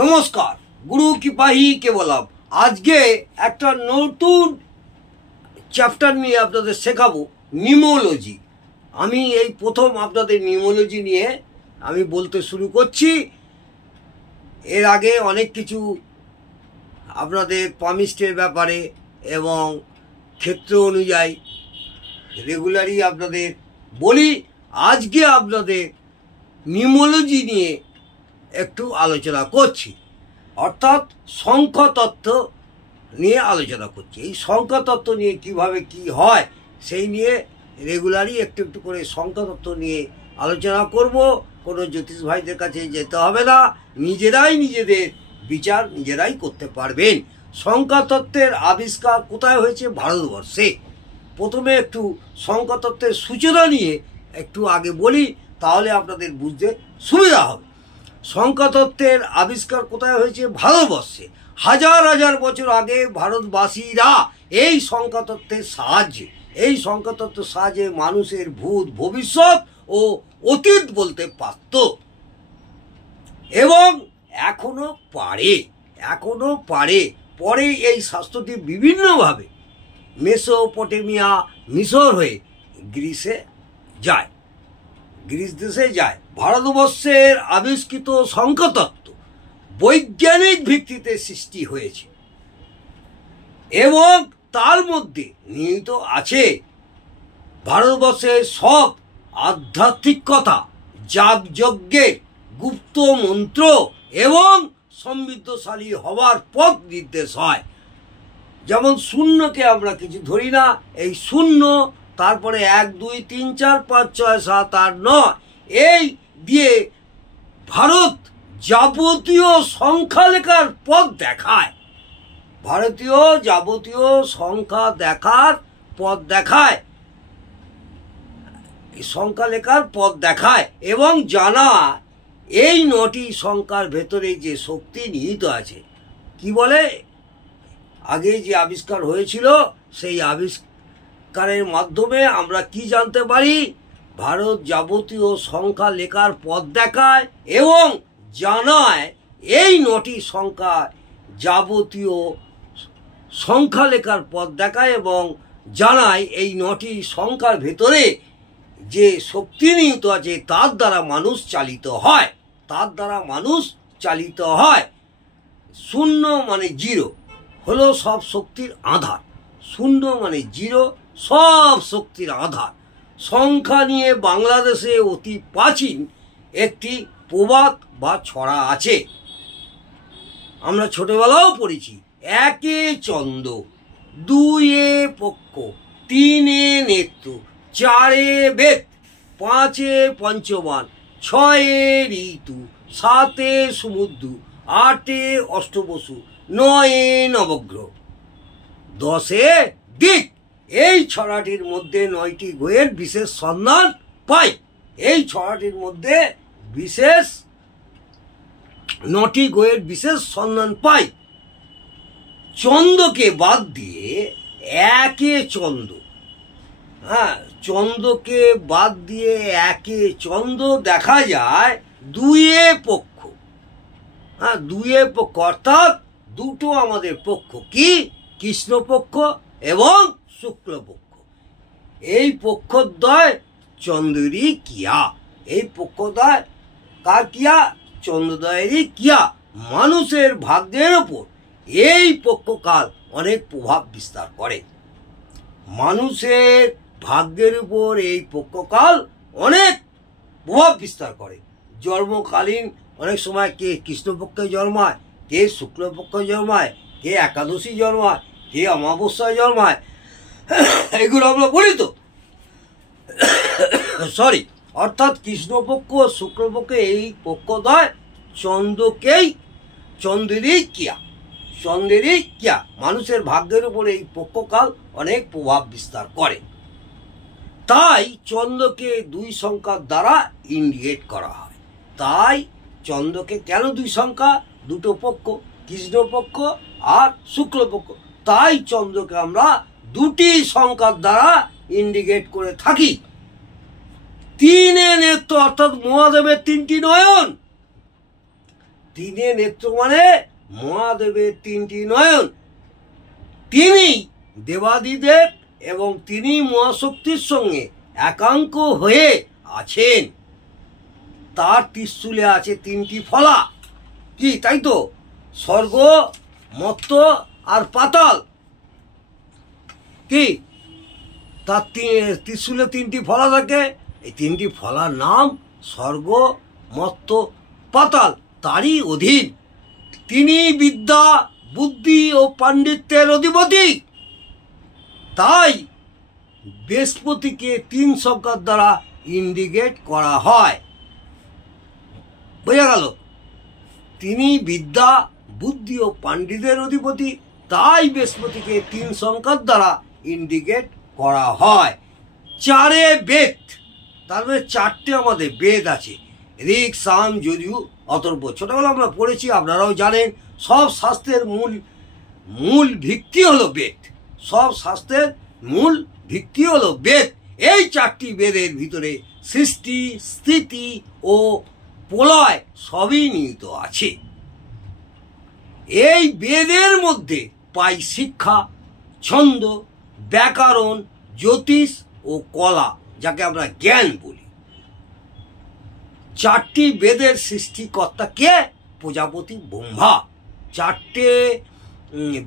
নমস্কার, গুরু কৃপাহি কেবলাম। আজকে একটা নতুন চ্যাপ্টার নিয়ে আপনাদের শেখাবো, নিউমোলজি। আমি এই প্রথম আপনাদের নিউমোলজি নিয়ে আমি বলতে শুরু করছি। এর আগে অনেক কিছু আপনাদের পামিস্টের ব্যাপারে এবং ক্ষেত্র অনুযায়ী রেগুলারই আপনাদের বলি। আজকে আপনাদের নিউমোলজি নিয়ে একটু আলোচনা করছি, অর্থাৎ সংখ্যাতত্ত্ব নিয়ে আলোচনা করছি। এই সংখ্যাতত্ত্ব নিয়ে কিভাবে কি হয় সেই নিয়ে রেগুলারই একটু একটু করে সংখ্যাতত্ত্ব নিয়ে আলোচনা করব। কোনো জ্যোতিষ ভাইদের কাছে যেতে হবে না, নিজেরাই নিজেদের বিচার নিজেরাই করতে পারবেন। সংখ্যাতত্ত্বের আবিষ্কার কোথায় হয়েছে? ভারতবর্ষে। প্রথমে একটু সংখ্যাতত্ত্বের সূচনা নিয়ে একটু আগে বলি, তাহলে আপনাদের বুঝতে সুবিধা হবে। সংখ্যাতত্ত্বের আবিষ্কার কোথায় হয়েছে? ভারতবর্ষে। হাজার হাজার বছর আগে ভারতবাসীরা এই সংখ্যাতত্ত্বের সাহায্যে মানুষের ভূত, ভবিষ্যৎ ও অতীত বলতে পারত এবং এখনো পারে। পরে এই শাস্ত্রটি বিভিন্নভাবে মেসোপটেমিয়া, মিশর হয়ে গ্রিস দেশে যায়। ভারতবর্ষের আবিষ্কৃত সংখ্যাতত্ত্ব বৈজ্ঞানিক ভিত্তিতে সৃষ্টি হয়েছে এবং তার মধ্যে নিহিত আছে ভারতবর্ষের সব আধ্যাত্মিক কথা, যাগযজ্ঞের গুপ্ত মন্ত্র এবং সমৃদ্ধশালী হওয়ার পথ নির্দেশ হয়। যেমন শূন্যকে আমরা কিছু ধরি না, এই শূন্য, তারপরে 1 2 3 4 5 6 7 8 9, এই দিয়ে ভারত যাবতীয় সংখ্যা লেখার পথ দেখায়। ভারতীয় যাবতীয় সংখ্যা দেখার পথ দেখায়, সংখ্যা লেখার পথ দেখায় এবং জানা এই 9টি সংখ্যার ভেতরে যে শক্তি নিহিত আছে। কি বলে? আগে যে আবিষ্কার হয়েছিল সেই আবিষ্কারের মাধ্যমে আমরা কি জানতে পারি? ভারত যাবতীয় সংখ্যা লেখার পথ দেখায় এবং জানায় এই 9টি সংখ্যা যাবতীয় সংখ্যা লেখার পথ দেখায় এবং জানায় এই 9টি সংখ্যার ভেতরে যে শক্তি নিহিত আছে তার দ্বারা মানুষ চালিত হয়। শূন্য মানে জিরো হলো সব শক্তির আধার। শূন্য মানে জিরো, সব শক্তির আধার। সংখ্যা নিয়ে বাংলাদেশে অতি প্রাচীন একটি প্রবাদ বা ছড়া আছে, আমরা ছোটবেলাও পড়েছি। 1 চন্দ্র, 2 পক্ষ, 3 নেত্র, 4 বেদ, 5 পঞ্চবান, 6 ঋতু, 7 সমুদ্র, 8 অষ্টবসু, 9 নবগ্রহ, 10 দিক। এই ছড়াটির মধ্যে 9টি গ্রহের বিশেষ সন্ধান পাই। এই ছড়াটির মধ্যে 9টি গ্রহের বিশেষ সন্ধান পাই। চন্দ্রকে বাদ দিয়ে 1 চন্দ্র, চন্দ্রকে বাদ দিয়ে 1 চন্দ্র দেখা যায় 2 পক্ষ। 2 পক্ষ অর্থাৎ দুটো আমাদের পক্ষ, কি? কৃষ্ণপক্ষ এবং শুক্লপক্ষ। এই পক্ষদ্বয় চন্দ্রেরই কিয়া। এই পক্ষদ্বয় কার কিয়া? চন্দ্রদ্বয়েরই কিয়া। মানুষের ভাগ্যের ওপর এই পক্ষকাল অনেক প্রভাব বিস্তার করে। মানুষের ভাগ্যের উপর এই পক্ষকাল অনেক প্রভাব বিস্তার করে। জন্মকালীন অনেক সময় কে কৃষ্ণপক্ষে জন্মায়, কে শুক্লপক্ষে জন্মায়, কে একাদশী জন্মায়, কে অমাবস্যায় জন্মায়, এগুলো আমরা বলি তো। অর্থাৎ কৃষ্ণপক্ষ ও শুক্লপক্ষে এই পক্ষদ্বয় চন্দ্রেরই কিয়া। মানুষের ভাগ্যের উপর এই পক্ষকাল অনেক প্রভাব বিস্তার করে। তাই চন্দ্রকে 2 সংখ্যার দ্বারা ইন্ডিকেট করা হয়। তাই চন্দ্রকে কেন 2 সংখ্যা? দুটো পক্ষ, কৃষ্ণপক্ষ আর শুক্লপক্ষ। তাই চন্দ্রকে আমরা 2টি সংখ্যার দ্বারা ইন্ডিকেট করে থাকি। 3 নেত্র অর্থাৎ মহাদেবের 3টি নয়ন, তিনে নেত্র মানে মহাদেবের তিনটি নয়ন। তিনি দেবাদিদেব এবং তিনি মহাশক্তির সঙ্গে একাঙ্ক হয়ে আছেন। তার ত্রিশূলে আছে তিনটি ফলা, কি তাই তো? স্বর্গ, মর্ত্য আর পাতাল। কি তার ত্রিশূলে তিনটি ফলা থাকে। এই তিনটি ফলার নাম স্বর্গ, মর্ত্য, পাতাল। তারই অধীন তিনি বিদ্যা, বুদ্ধি ও পাণ্ডিত্যের অধিপতি। তাই বৃহস্পতিকে 3 সংখ্যার দ্বারা ইন্ডিকেট করা হয়। বোঝা গেল? তিনি বিদ্যা, বুদ্ধি ও পাণ্ডিত্যের অধিপতি, তাই বৃহস্পতিকে 3 সংখ্যার দ্বারা ইন্ডিকেট করা হয়। 4 বেদ, তার মানে 4টে আমাদের বেদ আছে, ঋক, সাম, যজুর, অথর্ব। ছোটবেলা আমরা পড়েছি, আপনারাও জানেন। সব শাস্ত্রের মূল ভিত্তি হলো বেদ। সব শাস্ত্রের মূল ভিত্তি হলো বেদ। এই 4টি বেদের ভিতরে সৃষ্টি, স্থিতি ও প্রলয় সবই নিহিত আছে। এই বেদের মধ্যে পাই শিক্ষা, ছন্দ, ব্যাকরণ, জ্যোতিষ ও কলা, যাকে আমরা জ্ঞান বলি। 4টি বেদের সৃষ্টিকর্তা কে? প্রজাপতি ব্রহ্মা। 4টে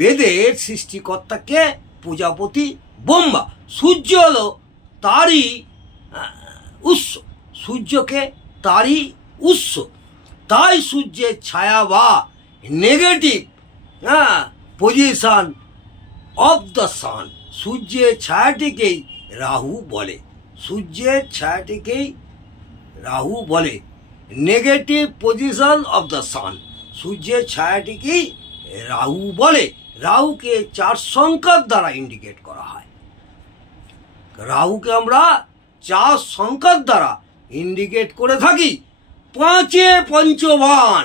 বেদের সৃষ্টিকর্তা কে? প্রজাপতি ব্রহ্মা। সূর্য হলো তারই উৎস, সূর্যকে তারই উৎস। তাই সূর্যের ছায়া বা negative position of the sun, সূর্যের ছায়াটিকেই রাহু বলে। সূর্যের ছায়াটিকেই রাহু বলে। Negative position of the sun, সূর্যের ছায়াটিকেই রাহু বলে। রাহুকে 4 সংখ্যার দ্বারা ইন্ডিকেট করা হয়। রাহুকে আমরা 4 সংখ্যার দ্বারা ইন্ডিকেট করে থাকি। 5 পঞ্চবান,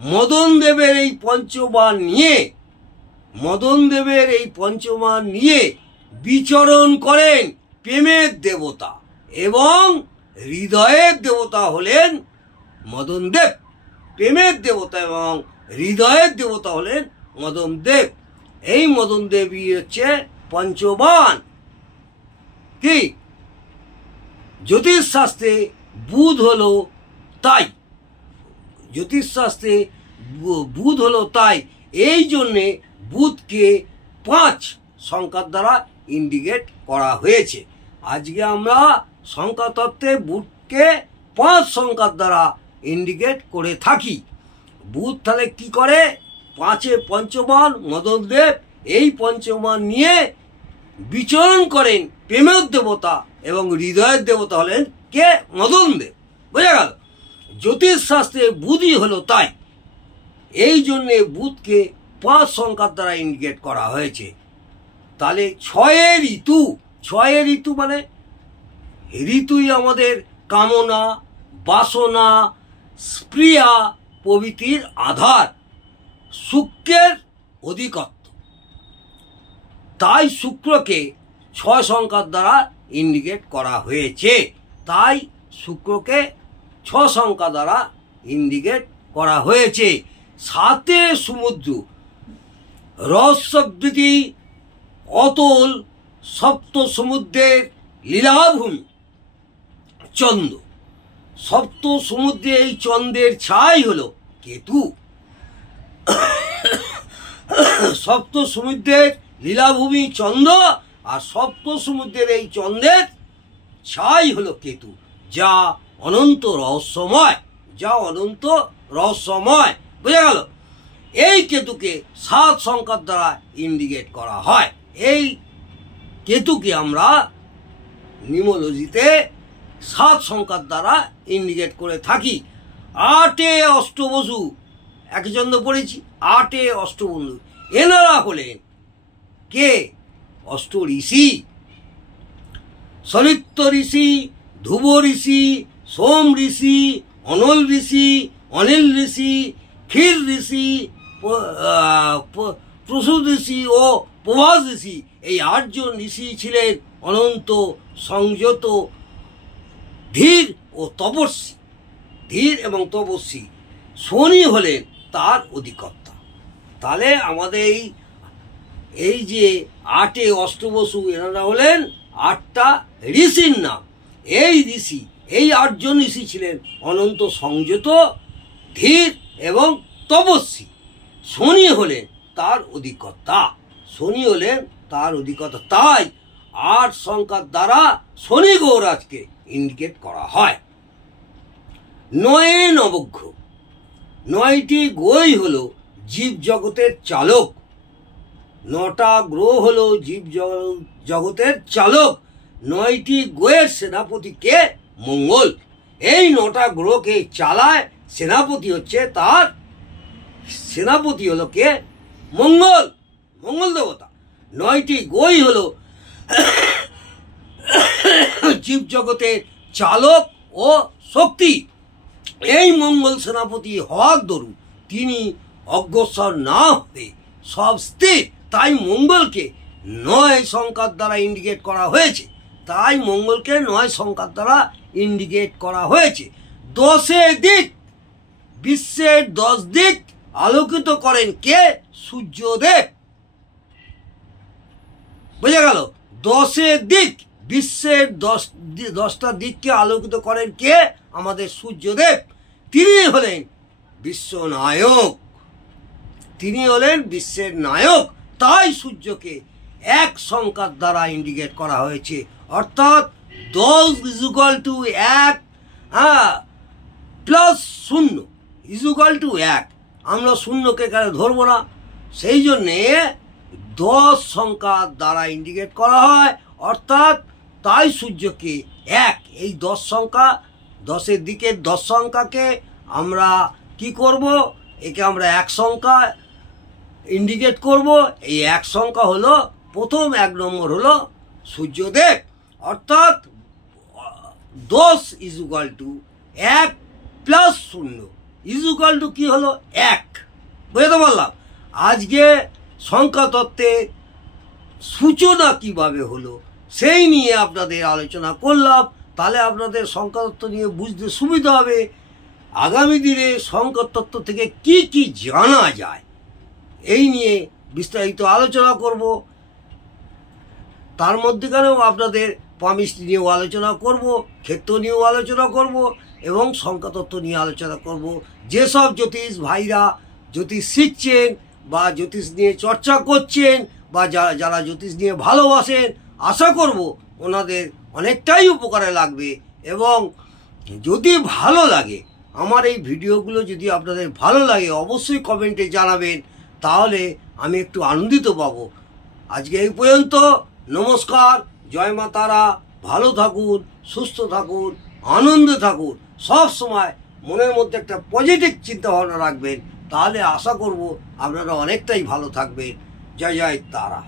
মদন দেবের এই পঞ্চবান নিয়ে, মদন দেবের এই পঞ্চবান নিয়ে বিচরণ করেন প্রেমের দেবতা, এবং হৃদয়ের দেবতা হলেন মদন দেব। প্রেমের দেবতা এবং হৃদয়ের দেবতা হলেন মদন দেব। এই মদন দেবই হচ্ছে পঞ্চবান। কি জ্যোতিষশাস্ত্রে বুধ হলো তাই, জ্যোতিষশাস্ত্রে বুধ হলো তাই। এই জন্যে বুধকে 5 সংখ্যার দ্বারা ইন্ডিকেট করা হয়েছে। আজকে আমরা সংখ্যাতত্ত্বে বুধকে 5 সংখ্যার দ্বারা ইন্ডিকেট করে থাকি। বুধ তাহলে কি করে? 5 পঞ্চবান মদন দেব, এই পঞ্চবান নিয়ে বিচরণ করেন প্রেমের দেবতা এবং হৃদয়ের দেবতা হলেন কে? মদন দেব। বোঝা গেল? জ্যোতিষশাস্ত্রে বুধই হলো তাই, এই জন্যে বুধকে 5 সংখ্যার দ্বারা ইন্ডিকেট করা হয়েছে। তাহলে 6 ঋতু, 6 ঋতু মানে ঋতুই আমাদের কামনা, বাসনা, স্পৃহা প্রভৃতির আধার, শুক্রের অধিকত্ব। তাই শুক্রকে 6 সংখ্যার দ্বারা ইন্ডিকেট করা হয়েছে। তাই শুক্রকে 6 সংখ্যা দ্বারা ইন্ডিকেট করা হয়েছে। 7 সমুদ্র, রহস্যবৃতি, অতল, সপ্ত সমুদ্রের লীলাভূমি, চন্দ্র। সপ্ত সমুদ্রে এই চন্দ্রের ছাই হলো কেতু। সপ্ত সমুদ্রের লীলাভূমি চন্দ্র, আর সপ্ত সমুদ্রের এই চন্দ্রের ছাই হলো কেতু, যা অনন্ত রহস্যময়, যা অনন্ত রহস্যময়। বোঝা গেল? এই কেতুকে 7 সংখ্যার দ্বারা ইন্ডিকেট করা হয়। এই কেতুকে আমরা নিউমোলজিতে 7 সংখ্যার দ্বারা ইন্ডিকেট করে থাকি। 8 অষ্টবসু, একজন তো পড়েছি। 8 অষ্টবন্ধু, এনারা হলেন কে? অষ্ট ঋষি। সনিত্য ঋষি, ধ্রুব ঋষি, সোম ঋষি, অনল ঋষি, অনিল ঋষি, ক্ষীর ঋষি, প্রসূত ঋষি ও প্রভাস ঋষি। এই 8 জন ঋষি ছিলেন অনন্ত, সংযত, ধীর ও তপস্বী, ধীর এবং তপস্বী। শনি হলেন তার অধিকর্তা। তাহলে আমাদের এই যে 8 অষ্টবসু এনারা হলেন 8টা ঋষির নাম। এই ঋষি, এই 8 জন ঋষি ছিলেন অনন্ত সংযত, ধীর এবং তপস্বী। শনি হলেন তার অধিকর্তা, শনি হলেন তার অধিকর্তা। তাই 8 সংখ্যার দ্বারা শনি গৌরাজকে ইন্ডিকেট করা হয়। 9 নবগ্রহ, 9টি গ্রহই হলো জীব জগতের চালক। 9টা গ্রহ হলো জীব জগতের চালক। 9টি গ্রহের সেনাপতি কে? মঙ্গল। এই 9টা গ্রহকে চালায়, সেনাপতি হচ্ছে তার সেনাপতি হলো কে? মঙ্গল, মঙ্গল দেবতা। 9টি গ্রহই হলো জীব জগতের চালক ও শক্তি। এই মঙ্গল সেনাপতি হওয়ার দরুন তিনি অগ্রসর না হয়ে সব স্থির। তাই মঙ্গলকে 9 সংখ্যার দ্বারা ইন্ডিকেট করা হয়েছে। তাই মঙ্গলকে 9 সংখ্যার দ্বারা ইন্ডিকেট করা হয়েছে। 10 দিক, বিশ্বের 10 দিক আলোকিত করেন কে? সূর্যদেব। বোঝা গেল? 10 দিক, বিশ্বের 10টা দিককে আলোকিত করেন কে? আমাদের সূর্যদেব। তিনি হলেন বিশ্ব নায়ক, তিনি হলেন বিশ্বের নায়ক। তাই সূর্যকে 1 সংখ্যার দ্বারা ইন্ডিকেট করা হয়েছে, অর্থাৎ 10 = 1 প্লাস 0 = 1। আমরা শূন্যকে এখানে ধরবো না, সেই জন্যে 10 সংখ্যার দ্বারা ইন্ডিকেট করা হয়, অর্থাৎ তাই সূর্যকে 1। এই 10 সংখ্যা, 10 দিকের 10 সংখ্যাকে আমরা কি করব? একে আমরা 1 সংখ্যা ইন্ডিকেট করব। এই 1 সংখ্যা হলো প্রথম 1 নম্বর হলো সূর্যদেব, অর্থাৎ 10 = 1 প্লাস 0 কি হলো? 1। বুঝতে পারলাম? আজকে সংখ্যা তত্ত্বের সূচনা কিভাবে হলো সেই নিয়ে আপনাদের আলোচনা করলাম। তাহলে আপনাদের সংখ্যা তত্ত্ব নিয়ে বুঝতে সুবিধা হবে। আগামী দিনে সংখ্যা তত্ত্ব থেকে কি কি জানা যায় এই নিয়ে বিস্তারিত আলোচনা করব। তার মধ্যেখানেও আপনাদের পামিষ্টি নিয়েও আলোচনা করব, ক্ষেত্র নিয়েও আলোচনা করব এবং সংখ্যা তত্ত্ব নিয়ে আলোচনা করব। যেসব জ্যোতিষ ভাইরা জ্যোতিষ শিখছেন বা জ্যোতিষ নিয়ে চর্চা করছেন বা যারা জ্যোতিষ নিয়ে ভালোবাসেন, আশা করব ওনাদের অনেকটাই উপকারে লাগবে। এবং যদি ভালো লাগে, আমার এই ভিডিওগুলো যদি আপনাদের ভালো লাগে, অবশ্যই কমেন্টে জানাবেন, তাহলে আমি একটু আনন্দিত পাব। আজকে এই পর্যন্ত। নমস্কার, জয় মা তারা। ভালো থাকুন, সুস্থ থাকুন, আনন্দে থাকুন। সব সময় মনের মধ্যে একটা পজিটিভ চিন্তা ভাবনা রাখবেন, তাহলে আশা করব আপনারা অনেকটাই ভালো থাকবেন। জয় জয় তারা।